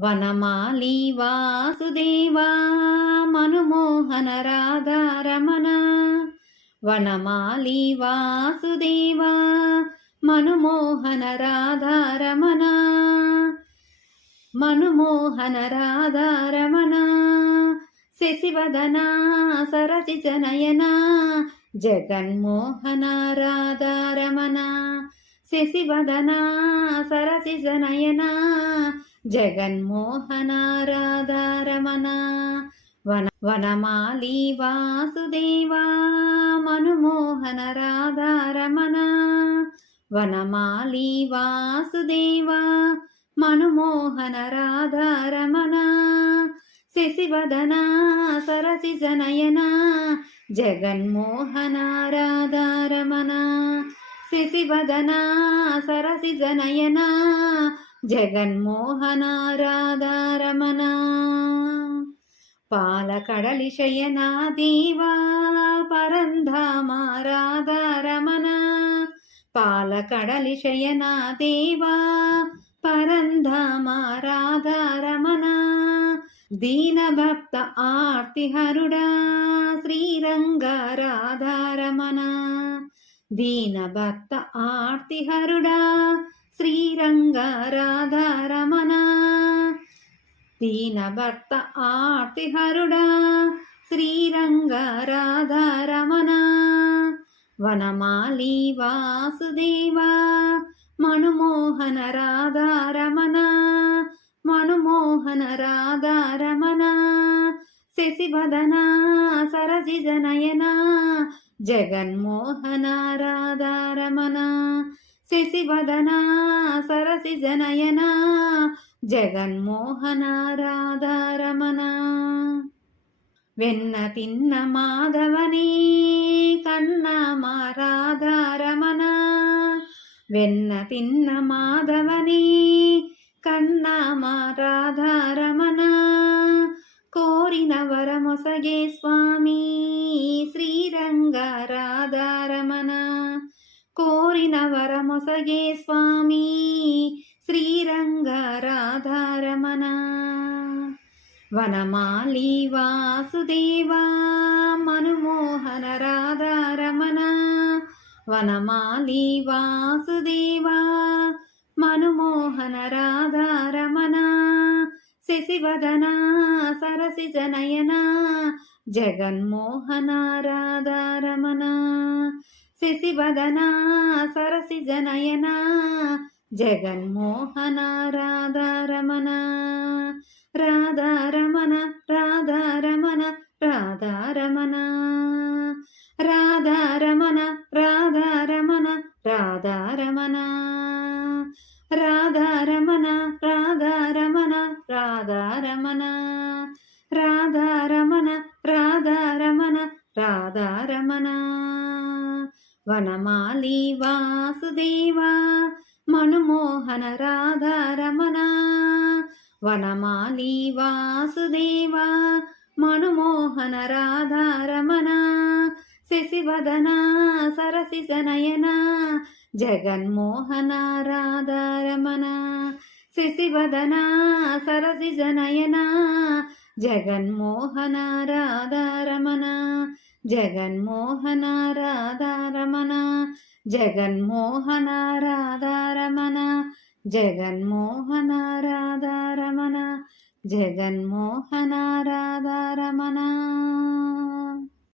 వనమాలి వాసుదేవా మనుమోహన రాధారమణ. వనమాలి వాసుదేవా మనుమోహన రాధారమణ. మనుమోహన రాధారమణ. శశివదన సరసిజ నయన జగన్మోహన రాధారమణ. శశివదన సరసిజ నయన జగన్మోహన రాధారమణ. వనమాలి వాసుదేవా మనుమోహన రాధారమణ. వనమాలి వాసుదేవా మనుమోహన రాధారమణ. శశివదన సరసిజ నయన జగన్మోహన రాధారమణ. శశివదన సరసిజ నయన జగన్మోహన రాధారమణ. పాలకడలి శయనా దేవా పరంధామ రాధారమణ. పాలకడలి శయనా దేవా పరంధామ రాధారమణ. దీనభక్త ఆర్తిహరుడా శ్రీరంగ రాధారమణ. దీనభక్త ఆర్తిహరుడా శ్రీరంగ రాధారమణ. దీనభక్త ఆర్తిహరుడా శ్రీరంగ రాధారమణ. వనమాలి వాసుదేవా మనుమోహన రాధారమణ. మనుమోహన రాధారమణ. శశివదన సరసిజ నయన జగన్మోహన రాధారమణ. శశివదన సరసిజ నయన జగన్మోహన రాధారమణ. వెన్న తిన్న మాధవనే కన్నా మా రాధారమణ. వెన్న తిన్న మాధవనే కన్నా మా రాధారమణ. కోరిన వరమొసగే స్వామి శ్రీరంగ రాధారమణ. కోరిన వరమొసగే స్వామి శ్రీరంగ రాధారమణ. వనమాలి వాసుదేవా మనుమోహన రాధారమణ. వనమాలి వాసుదేవా మనుమోహన రాధారమణ. శశివదన సరసిజ నయన జగన్మోహన రాధారమణ. శశివదన సరసిజ నయన జగన్మోహన రాధారమణ. రాధారమణ రాధారమణ రాధారమణ. రాధారమణ రాధారమణ రాధారమణ. రాధారమణ రాధారమణ రాధారమణ. రాధారమణ రాధారమణ రాధారమణ. వనమాలి వాసుదేవా మనుమోహన రాధారమణ. వనమాలి వాసుదేవా మనుమోహన రాధారమణ. శశివదన సరసిజ నయన జగన్మోహన రాధారమణ. శశివదన సరసిజ నయన జగన్మోహన రాధారమణ. జగన్మోహన రాధారమణ. జగన్మోహన రాధారమణ. జగన్మోహన రాధారమణ. జగన్మోహన రాధారమణ.